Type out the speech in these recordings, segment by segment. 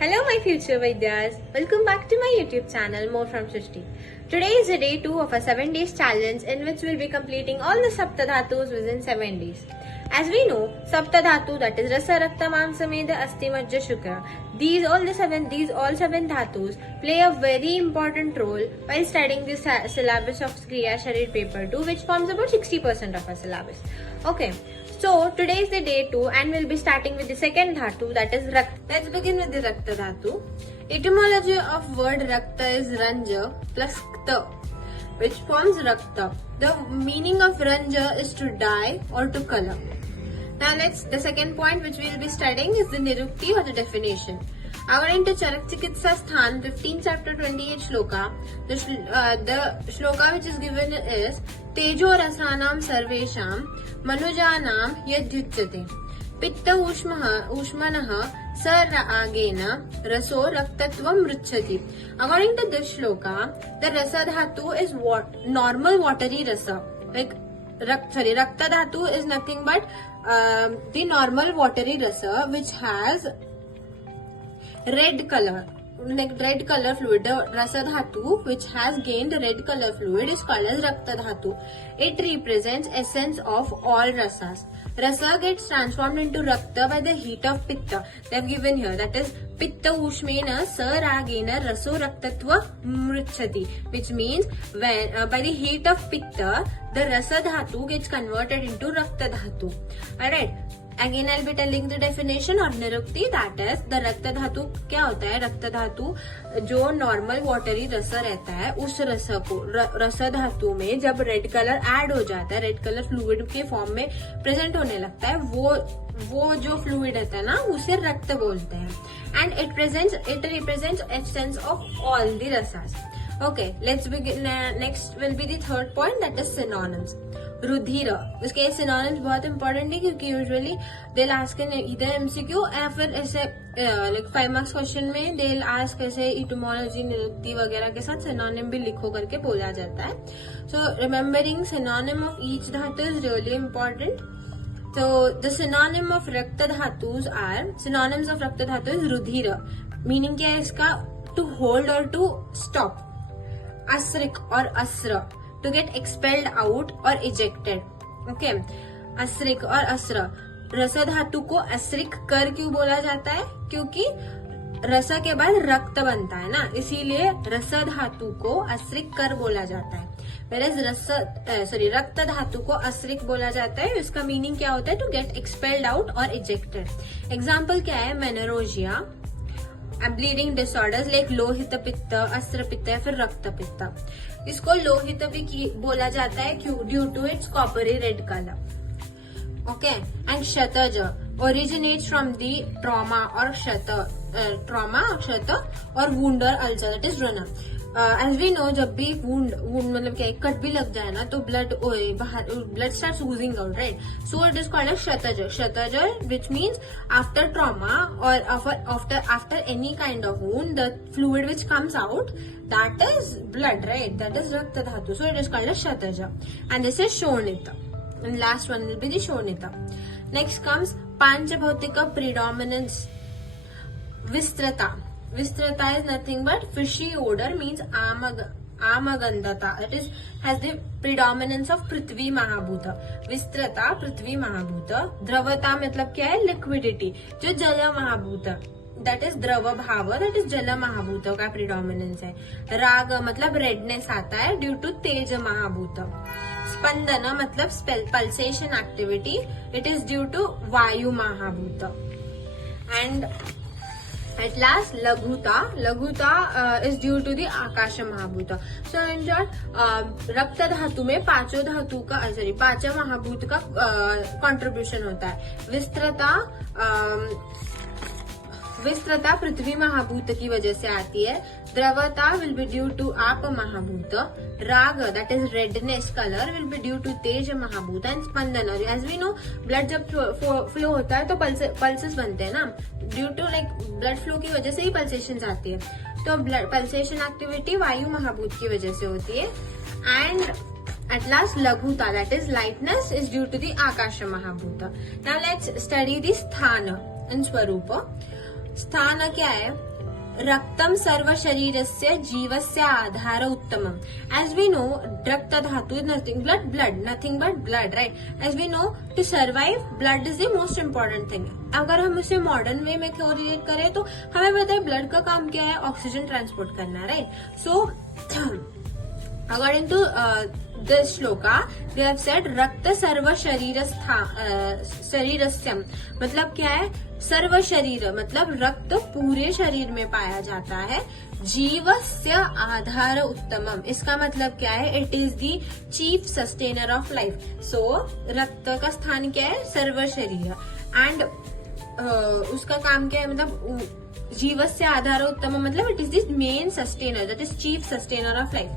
Hello my future Vaidyas, welcome back to my YouTube channel More from Srishti. Today is the day 2 of a 7 days challenge in which we'll be completing all the Saptadhatus within 7 days. As we know, Saptadhatu, that is Rasa Rakta Mamsa Meda Asti Majja Shukra, these all 7 dhatus play a very important role while studying the syllabus of Kriya Sharir paper 2, which forms about 60% of our syllabus. Okay. So today is the day 2 and we'll be starting with the second dhatu, that is Rakta. Let's begin with the Rakta dhatu. Etymology of word Rakta is Ranja plus Kta, which forms Rakta. The meaning of Ranja is to dye or to color. Now the second point which we'll be studying is the Nirukti or the definition. According to Charak Chikitsa Sthan 15 chapter 28 shloka, the shloka which is given is Tejo Rasanam Sarvesham Manujanam Yadhyuchyate Pitta Ushmanaha Saragena Raso Raktatvam Ruchati. According to this shloka, the Rasa Dhatu is normal watery rasa. Rakta Dhatu is nothing but the normal watery rasa which has red color, like red color fluid. The Rasa Dhatu which has gained red color fluid is called as Rakta Dhatu. It represents essence of all rasas. Rasa gets transformed into Rakta by the heat of Pitta. They have given here, that is Pitta Ushmena Saragena Raso Raktatva Mrichati, which means when by the heat of Pitta, the Rasa Dhatu gets converted into Rakta Dhatu. Alright. Again, I'll be telling the definition of Nirukti, that is the Rakta Dhatu क्या होता है. Rakta Dhatu जो normal watery रसा रहता है, उस रसा को रसा धातु में जब red color add हो जाता है, red color fluid के form में present होने लगता है, वो जो fluid रहता है ना, उसे रक्त बोलते हैं. And it represents essence of all the rasas. Okay, let's begin. Next will be the third point, that is synonyms. रुधिर, उसके सिनोनिम्स बहुत इंपॉर्टेंट है क्योंकि usually they will ask in इधर एमसीक्यू या फिर ऐसे लाइक 5 मार्क्स क्वेश्चन में दे विल आस्क ऐसे इटोमोलॉजी निरुक्ति वगैरह के साथ सिनोनिम भी लिखो करके बोला जाता है. सो रिमेम्बरिंग सिनोनिम ऑफ ईच धातु इज रियली इंपॉर्टेंट. तो द सिनोनिम ऑफ रक्त धातुज आर, सिनोनिम्स ऑफ रक्त धातु इज रुधिर. मीनिंग क्या है इसका? टू होल्ड और टू स्टॉप. अस्रिक और अस्र, to get expelled out or ejected. Okay, अस्रिक और अस्र. रसा धातु को अस्रिक कर क्यों बोला जाता है? क्योंकि रसा के बाद रक्त बनता है ना, इसीलिए रसा धातु को अस्रिक कर बोला जाता है. Whereas रक्त धातु को अस्रिक बोला जाता है. इसका मीनिंग क्या होता है? टू गेट एक्सपेल्ड आउट और इजेक्टेड. एग्जाम्पल क्या है? मेनोरोजिया, ब्लीडिंग डिसऑर्डर्स लाइक लोहित पित्त, अस्त्र पित्त या फिर रक्त पित्त. इसको लोहित भी बोला जाता है क्यों? Due to its coppery red colour. Okay, and क्षतज originates from the trauma or क्षत और wound or ulcer, that is rana. As we know, जब भी wound मतलब क्या, कट भी लग जाए ना तो blood starts oozing out, right? So it is called as क्षतज, which means after trauma or after any kind of wound, the fluid which comes out, that is blood, right? That is Rakta Dhatu. So it is called as Shataja. And this is Shonita. And last one will be the Shonita. Next comes Panchabhautika predominance. Vistrata. Vistrata is nothing but fishy odor, means Amagandhata. That is, has the predominance of Prithvi Mahabhuta. Vistrata, Prithvi Mahabhuta. Dravata मतलब क्या है? Liquidity. जो Jala Mahabhuta. That is Drava Bhava, that is Jala Mahabhuta का predominance है. राग मतलब redness आता है due to Tej Mahabhuta. Spandana मतलब pulsation activity. It is due to Vayu Mahabhuta. And at last, Laghuta is due to the Akasha Mahabhuta. So in short, Rakta Dhatu में पांचों धातु का पांचों महाभूत का contribution होता है. विस्त्रता पृथ्वी महाभूत की वजह से आती है. द्रवता विल बी ड्यू टू आप महाभूत. राग, that is redness colour, will be due to तेज महाभूत. एंड स्पंदन, एज वी नो, ब्लड जब फ्लो होता है तो पल्सेस बनते हैं ना, due to like blood flow की वजह से ही पल्सेशन आती है. तो ब्लड पल्सेशन एक्टिविटी वायु महाभूत की वजह से होती है. And at last laghuta, that is lightness, is due to the akasha mahabhuta. Now let's study the sthana and swarupa. स्थान क्या है, रक्तम सर्व शरीरस्य जीवस्य आधार उत्तमम. As we know, रक्त धातु is nothing but blood, right? As we know, to survive, blood is the most important thing. अगर हम उसे मॉडर्न वे में कोरिलेट करें तो हमें पता है ब्लड का काम क्या है, ऑक्सीजन ट्रांसपोर्ट करना, right? So according to this shloka they have said रक्त सर्व शरीरस्यम, मतलब क्या है, सर्व शरीर मतलब रक्त पूरे शरीर में पाया जाता है. जीवस्य आधार उत्तमम, इसका मतलब क्या है, it is the chief sustainer of life. So रक्त का स्थान क्या है, सर्व शरीर. एंड उसका काम क्या है, मतलब जीवस्य आधार उत्तम मतलब it is this main sustainer, that is chief sustainer of life.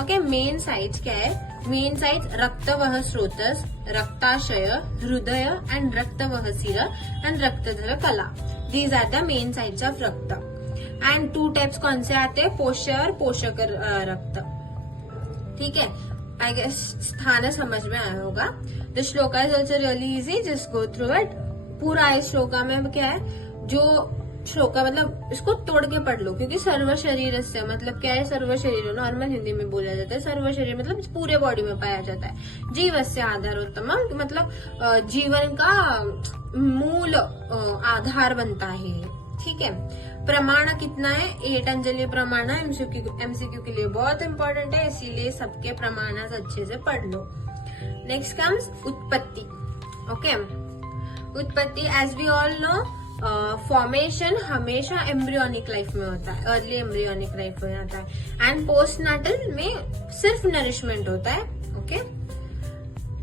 Okay, main sites क्या है, मेन साइट्स रक्तवह स्रोतस, रक्ताशय, हृदय एंड रक्तवह सिर एंड रक्तधर कला. These are the main sites of रक्त. एंड 2 टाइप्स कौन से आते हैं, पोषक और पोषक रक्त. ठीक है, आई गेस स्थान समझ में आया होगा. The shloka is also really easy, just go through it. पूरा इस श्लोका में क्या है, जो श्लोका मतलब इसको तोड़ के पढ़ लो, क्योंकि सर्व शरीर से मतलब क्या है, सर्व शरीर नॉर्मल हिंदी में बोला जाता है. सर्व शरीर मतलब पूरे बॉडी में पाया जाता है. जीवस्य आधार उत्तम मतलब जीवन का मूल आधार बनता है. ठीक है, प्रमाण कितना है, 8 अंजलि प्रमाण. एमसीक्यू के लिए बहुत इंपॉर्टेंट है, इसीलिए सबके प्रमाण अच्छे से पढ़ लो. नेक्स्ट कम्स उत्पत्ति. ओके, उत्पत्ति as we all know formation हमेशा एम्ब्रियोनिक लाइफ में होता है, अर्ली एम्ब्रियोनिक लाइफ में होता है. एंड पोस्टनाटल में सिर्फ नरिशमेंट होता है. ओके,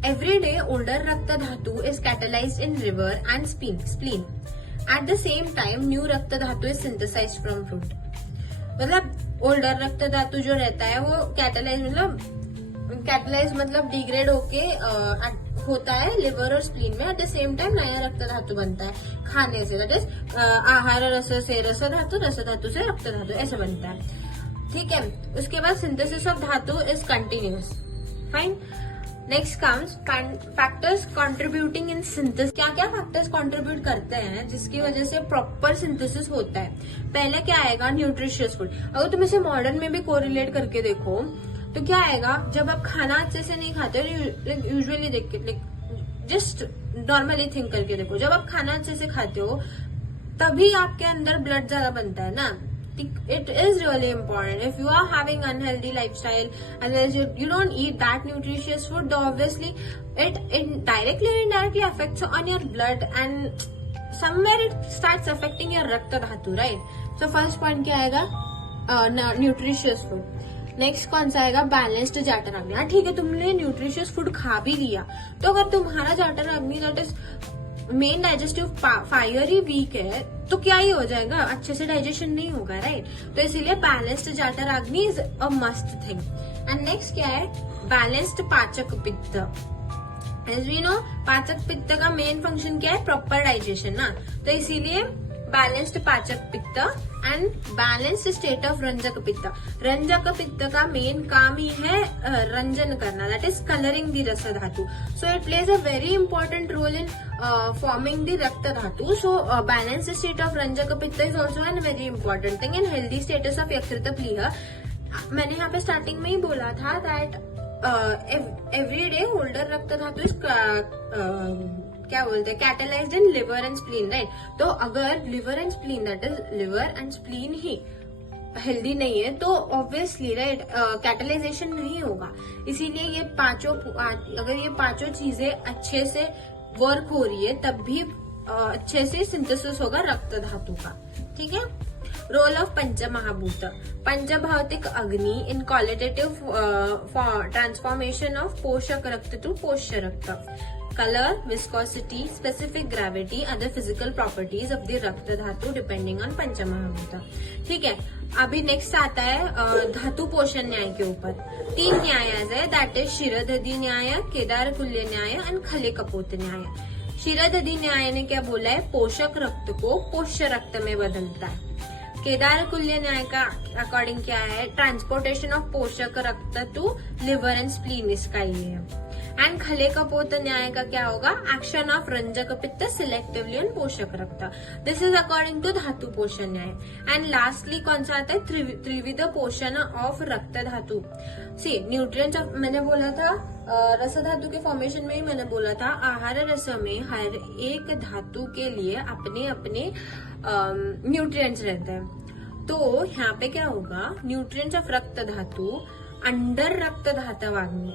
एवरी डे ओल्डर रक्त धातु is catalysed in liver and spleen. At the same time new रक्त धातु इज सिंथेसाइज्ड फ्रॉम फ्रूट. मतलब ओल्डर रक्त धातु जो रहता है वो कैटलाइज मतलब डिग्रेड होके होता है लिवर और स्प्लीन में. एट द सेम टाइम नया रक्त धातु बनता है खाने से, दैट इज आहार रस से रस धातु से रक्त धातु, ऐसे बनता है. ठीक है, उसके बाद सिंथेसिस ऑफ धातु is continuous. Fine. Next comes factors contributing in synthesis. क्या क्या फैक्टर्स कंट्रीब्यूट करते हैं जिसकी वजह से प्रॉपर सिंथेसिस होता है. पहले क्या आएगा, न्यूट्रिशियस फूड. अगर तुम इसे मॉडर्न में भी कोरिलेट करके देखो तो क्या आएगा, जब आप खाना अच्छे से नहीं खाते, यूजुअली देख के जस्ट नॉर्मली थिंक करके देखो, जब आप खाना अच्छे से खाते हो तभी आपके अंदर ब्लड ज्यादा बनता है ना. It is really important. If you are having unhealthy lifestyle and you don't eat that nutritious food, then obviously it directly or indirectly affects on your blood and somewhere it starts affecting your rakta dhatu, right? So first point क्या आएगा, nutritious food. Next कौन सा आएगा, balanced जाटर अग्नि. हाँ ठीक है, तुमने न्यूट्रिशियस फूड खा भी लिया तो अगर तुम्हारा जाटर अग्नि that is main digestive fire ही वीक है तो क्या ही हो जाएगा, अच्छे से डाइजेशन नहीं होगा, राइट? तो इसीलिए बैलेंस्ड जाटर अग्नि is a must thing. And next क्या है, बैलेंस्ड पाचक पित्त. एज वी नो, पाचक पित्त का मेन फंक्शन क्या है, प्रॉपर डाइजेशन ना. तो इसीलिए बैलेंस्ड पाचक पित्त एंड बैलेंस्ड स्टेट ऑफ रंजक पित्त. रंजक पित्त का मेन काम ही है रंजन करना, दैट इज कलरिंग द रस धातु. So it plays a very important role in forming the रक्त धातु. सो बैलेंस्ड स्टेट ऑफ रंजक पित्त is also an very important thing. In healthy status of यकृत प्लीह, मैंने यहाँ पे स्टार्टिंग में ही बोला था दैट एवरी डे होल्डर रक्त धातु इज क्या बोलते हैं, catalysed in liver and spleen, right? तो अगर liver and spleen, that is liver and spleen he healthy नहीं है तो ऑब्वियसली राइट कैटलाइजेशन नहीं होगा. इसीलिए ये अगर ये पांचों चीजें अच्छे से वर्क हो रही है तब भी अच्छे से सिंथेसिस होगा रक्त धातु का. ठीक है. Role of पंचमहाभूत. पंचभौतिक अग्नि इन क्वालिटेटिव ट्रांसफॉर्मेशन ऑफ पोषक रक्त टू पोष्य रक्त. Color, viscosity, specific gravity, other physical properties of the रक्त धातु depending on पंचमहाभूत. ठीक है. अभी नेक्स्ट आता है धातु पोषण न्याय के ऊपर. 3 न्याय है, दैट इज शिरदधि न्याय, केदारकुल्य न्याय एंड खले कपोत न्याय. शिरदधि न्याय ने क्या बोला है, पोषक रक्त को पोष्य रक्त में बदलता है. केदारकुल्य न्याय का अकॉर्डिंग क्या है, ट्रांसपोर्टेशन ऑफ पोषक रक्त टू लिवर एंड स्प्लीन, इसका ये है. एंड खले कपोत न्याय का क्या होगा, एक्शन ऑफ रंजक पित्त सिलेक्टिवली ऑन पोषक रक्त, दिस इज अकॉर्डिंग टू धातु पोषण न्याय। एंड लास्टली कौन सा आता है, त्रिविध पोषण ऑफ रक्त धातु। सी न्यूट्रिएंट्स ऑफ, मैंने बोला था रस धातु के फॉर्मेशन में ही मैंने बोला था आहार रस में हर एक धातु के लिए अपने अपने न्यूट्रिएंट्स रहते हैं। तो यहाँ पे क्या होगा, न्यूट्रिएंट्स ऑफ रक्त धातु अंडर रक्त धातवाग्नि,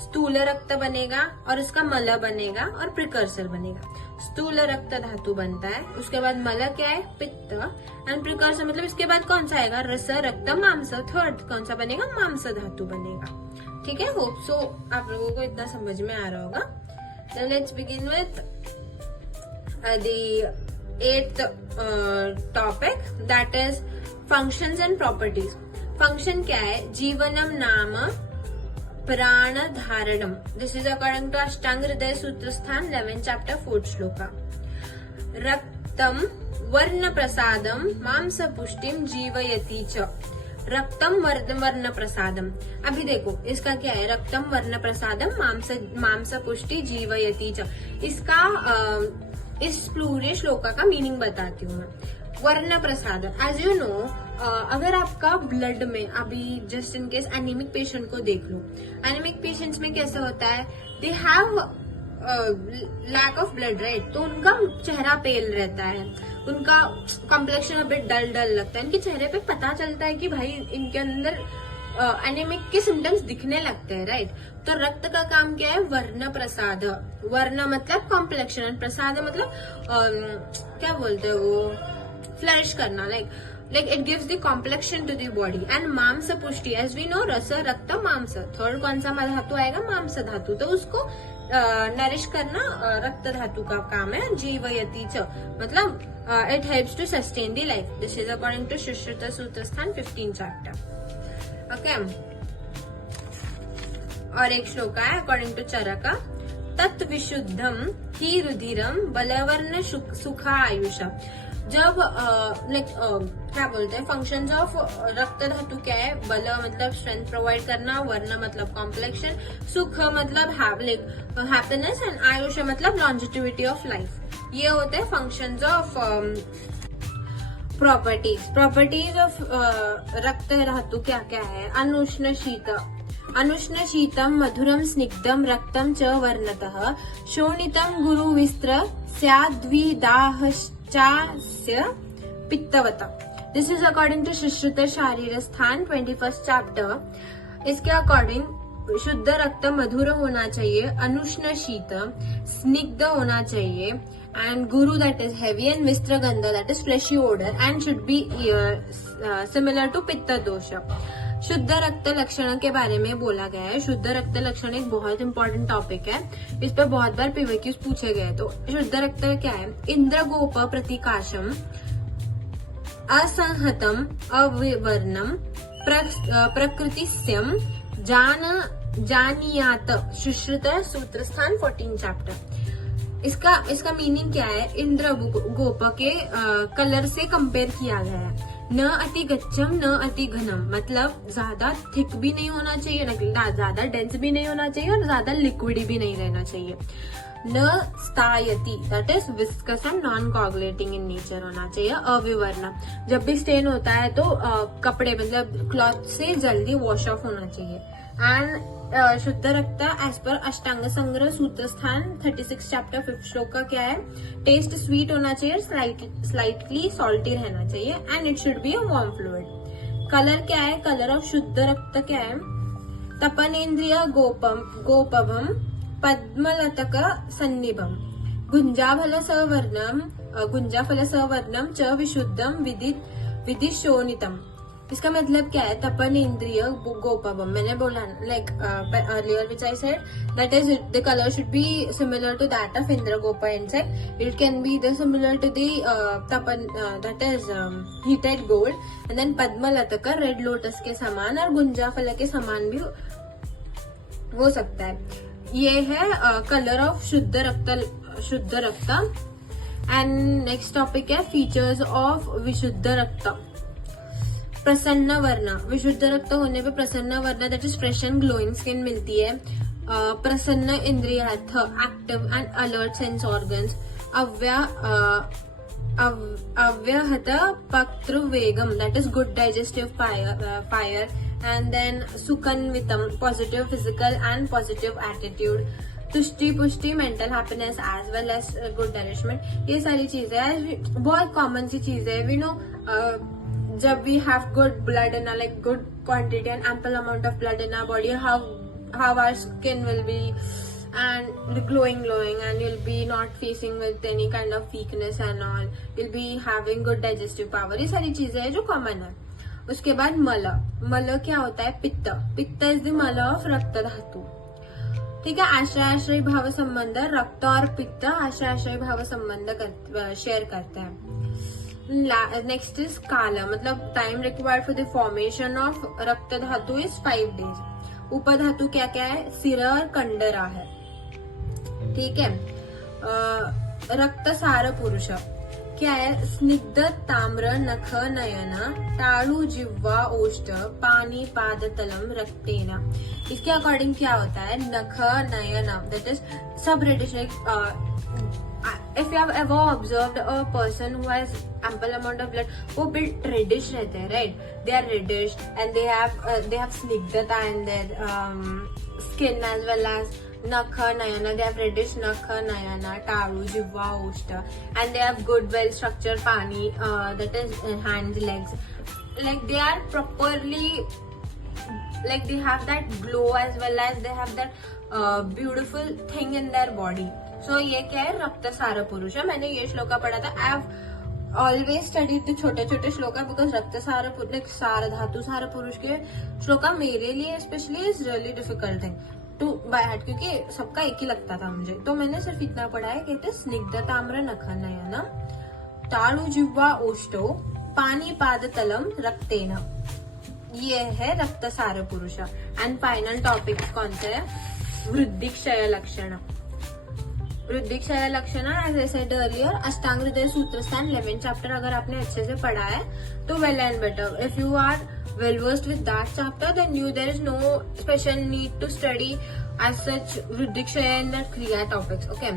स्थूल रक्त बनेगा और उसका मल बनेगा और प्रिकर्सर बनेगा। स्थूल रक्त धातु बनता है, उसके बाद मल क्या है, पित्त, एंड प्रिकर्सर मतलब इसके बाद कौन सा आएगा, रस रक्त मांस, थर्ड कौन सा बनेगा, मांस धातु बनेगा। ठीक है, होप सो आप लोगों को इतना समझ में आ रहा होगा। Let's begin with the 8th topic, that is functions and properties. Function क्या है, जीवनम नाम प्राण धारणम, दिस इज अकॉर्डिंग टू अष्टांग हृदय सूत्र स्थान 11 चैप्टर 4th श्लोका। रक्तम वर्ण प्रसादम मांस पुष्टिम जीवयति च, रक्तम वर्ण प्रसादम। अभी देखो इसका क्या है, रक्तम वर्ण प्रसादम मांस पुष्टि जीवयति च, इसका इस पूरे श्लोका का मीनिंग बताती हूँ मैं। वर्ण प्रसाद, एज यू नो, अगर आपका ब्लड में अभी just in case anaemic patient को देख लो, एनीमिक पेशेंट्स में कैसे होता है, they have lack of blood, right, तो उनका चेहरा पेल रहता है, उनका कॉम्प्लेक्शन अभी डल डल लगता है, इनके चेहरे पे पता चलता है कि भाई इनके अंदर एनीमिक के सिम्टम्स दिखने लगते हैं, राइट। तो रक्त का काम क्या है, वर्ण प्रसाद, वर्ण मतलब कॉम्प्लेक्शन, प्रसाद मतलब क्या बोलते हैं वो, फ्लरिश करना, like it gives the complexion to the body। and मांस पुष्टि, as we know, रस रक्त मांस, थर्ड कौन सा धातु आएगा, मांस धातु, तो उसको नरिश करना रक्त धातु का काम है। जीवयति च मतलब it helps to sustain the life, this is according to Sushruta सूत्र स्थान 15 चैप्टर। ओके, और एक श्लोक है अकॉर्डिंग टू चरका, तत्विशुद्धम ही रुधिरम बलवर्ण सुखा आयुष। जब क्या बोलते हैं, फंक्शंस ऑफ रक्त धातु क्या है, बल मतलब स्ट्रेंथ प्रोवाइड करना, वर्ण मतलब कॉम्प्लेक्शन, सुख मतलब हैप्पीनेस, एंड आयुष मतलब लॉन्जिटिविटी ऑफ लाइफ। ये होते हैं फंक्शंस ऑफ प्रॉपर्टीज ऑफ रक्त धातु क्या क्या है, अनुष्ण शीत, अनुष्ण शीतम मधुरम स्निग्धम रक्तम च वर्णतः, शोणितम गुरु विस्त्र स्याद्विदाहश्चास्य पित्तवता। This is according to Sushruta शारीर स्थान 21st चैप्टर। इसके अकॉर्डिंग शुद्ध रक्त मधुर होना चाहिए, अनुष्ण शीत स्निग्ध होना चाहिए, and guru that is heavy, and vistra gandha that is fleshy odor, and should be similar to pitta dosha। शुद्ध रक्त लक्षण के बारे में बोला गया है। शुद्ध रक्त लक्षण एक बहुत इंपॉर्टेंट टॉपिक है, इस पर बहुत बार पीवीक्यूज पूछे गए। तो शुद्ध रक्त क्या है, इंद्र गोप प्रतिकाशम असंहतम अविवर्णम प्रकृतिस्यम जानियात, सुश्रुत सूत्र स्थान 14 चैप्टर। इसका मीनिंग क्या है, इंद्र गोप के कलर से कंपेयर किया गया है। न अति गच्छम न अति घनम, मतलब ज्यादा थिक भी नहीं होना चाहिए, ज्यादा डेंस भी नहीं होना चाहिए, और ज्यादा लिक्विड भी नहीं रहना चाहिए। न स्थायति, that is viscous and non coagulating in nature होना चाहिए। अविवर्ण, जब भी स्टेन होता है तो कपड़े मतलब क्लॉथ से जल्दी वॉश ऑफ होना चाहिए। एंड शुद्ध रक्त एज पर अष्टांग संग्रह सूत्र स्थान 36 चैप्टर 5th श्लोक का क्या है, टेस्ट स्वीट होना चाहिए, स्लाइटली सॉल्टी रहना चाहिए, and it should be a warm fluid. Colour क्या है, कलर ऑफ शुद्ध रक्त क्या है, तपनेन्द्रिय गोपवम पद्मलतक सन्निभम, गुंजाफल सवर्णम च विशुद्धम विदिशोनितम। इसका मतलब क्या है, तपन इंद्रिय गोपवम, मैंने बोला like earlier which I said that is the colour should be similar to that of इंद्र गोप insect, it can be the similar to the तपन that is heated gold, and then पद्मलतक रेड लोटस के समान, और गुंजाफल के समान भी हो सकता है। ये है कलर ऑफ शुद्ध रक्त। एंड नेक्स्ट टॉपिक है फीचर्स ऑफ विशुद्ध रक्त। प्रसन्न वर्ण, विशुद्ध रक्त होने पे प्रसन्न वर्ण that is fresh and glowing skin मिलती है। प्रसन्न इंद्रियार्थ, active and alert sense organs, अव्याहत पक्तृवेगम, that is good digestive fire, and then sukhanvitam, positive physical and positive attitude, तुष्टि पुष्टि, mental happiness as well as good nourishment. ये सारी चीजें बहुत कॉमन सी चीज है। वी नो जब we have good blood in like good quantity and ample amount of blood in our body, how our skin will be and glowing and you'll be not facing with any kind of weakness and all, you'll be having good digestive power। ये सारी चीजें हैं जो common है। उसके बाद मल क्या होता है? पित्त इज द मल ऑफ रक्त धातु। ठीक है, आश्रय भाव संबंध, रक्त और पित्त आश्रय भाव संबंध शेयर करते हैं। नेक्स्ट इज काल, मतलब time required for the formation of रक्त धातु इज 5 days। उपधातु क्या क्या है? सिर और कंडरा है। ठीक है, रक्त सार पुरुष क्या है? स्निग्ध ताम्र नख नयन, तालु जिह्वा ओष्ठ, पानी पाद तलम रक्तेना। इसके अकॉर्डिंग क्या होता है? नख नयन, दैट इज सब reddish. If you have ever observed a person who has ample amount of blood, वो बिट रेडिश रहते हैं, right? They are reddish and they have स्निग्धता in their skin as well as नख नयना, they have reddish nakha nayana, talu, jivva, oshta, and they have good well structured pani, that is hands, legs, like they are properly, like they have that glow as well as they have that beautiful thing in their body। so ये क्या है? रक्त सार पुरुष है। मैंने ये श्लोका पढ़ा था। I have always studied the छोटे छोटे श्लोका बिकॉज रक्त सार पुरुष, सार धातु सार पुरुष के श्लोका मेरे लिए specially is really difficult thing to by heart, क्योंकि सबका एक ही लगता था मुझे। तो मैंने सिर्फ इतना पढ़ा है, कहते स्निग्ध ताम्र नख नयन, तालु जिह्वा ओष्ठो, पानी पाद तलम रक्तेन। ये है रक्त सार पुरुष। एंड फाइनल टॉपिक कौन सा है? वृद्धि क्षय लक्षण। वृद्धि क्षय लक्षण एज आई सेड अर्लियर, अष्टांग हृदय सूत्र स्थान 11th चैप्टर अगर आपने अच्छे से पढ़ा है तो well and better. If you are well versed with that chapter, then there is no special need to study as such वृद्धि क्षय in the क्रिया topics। okay,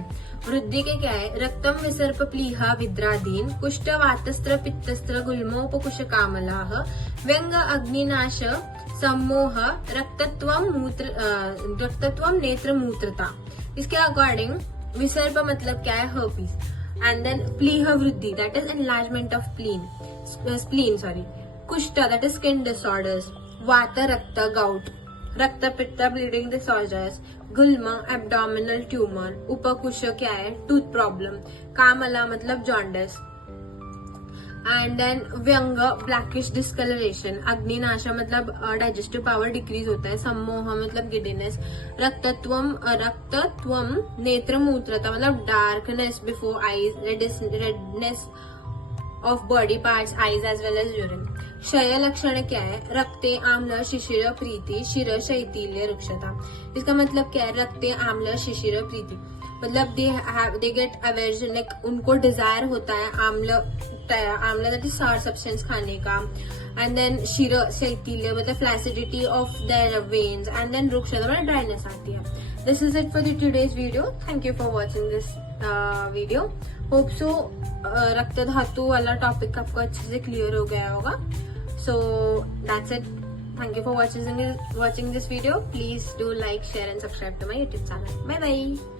वृद्धि के क्या है? रक्तम विसर्प प्लीहा विद्रादीन, कुष्ठ वातस्त्र पित्तस्त्र गुल्मोपकुश कामलाः, व्यंग अग्निनाश सम्मोह, रक्तत्वम नेत्र मूत्रता। इसके अकॉर्डिंग विसर्प मतलब क्या है? हर्पीस। एंड देन प्लीह वृद्धि, that is enlargement of spleen sorry. कुष्ठ, that is skin disorders, वात रक्त gout, रक्त पित्त ब्लीडिंग disorders, गुल्म abdominal tumor, उपकुश क्या है? टूथ प्रॉब्लम, कामला मतलब जॉन्डिस, एंड देन व्यंग ब्लैकिश डिस्कलरेशन, अग्निनाशा मतलब डाइजेस्टिव पावर डिक्रीज होता है, सम्मोह मतलब गिडीनेस, रक्तत्वम नेत्र मूत्रता मतलब darkness before eyes, redness of body parts, eyes as well as urine. क्षय लक्षण क्या है? रक्ते आम्ल शिशिर प्रीति, शिर शैथिल्य रुक्षता। इसका मतलब क्या है? रक्ते आम्ल शिशिर प्रीति मतलब दे गेट अवर्जन, उनको डिजायर होता है आम्ल दैट इज सार सब्सटेंस खाने का। एंड देन शिर शैथिल्य मतलब flaccidity of their veins, and then रुक्षता मतलब ड्राइनेस आती है। This is it for the today's video. Thank you for watching this video. Hope so रक्त धातु वाला टॉपिक आपको अच्छे से क्लियर हो गया होगा। So that's it. Thank you for watching this video. Please do like, share and subscribe to my YouTube channel. Bye bye.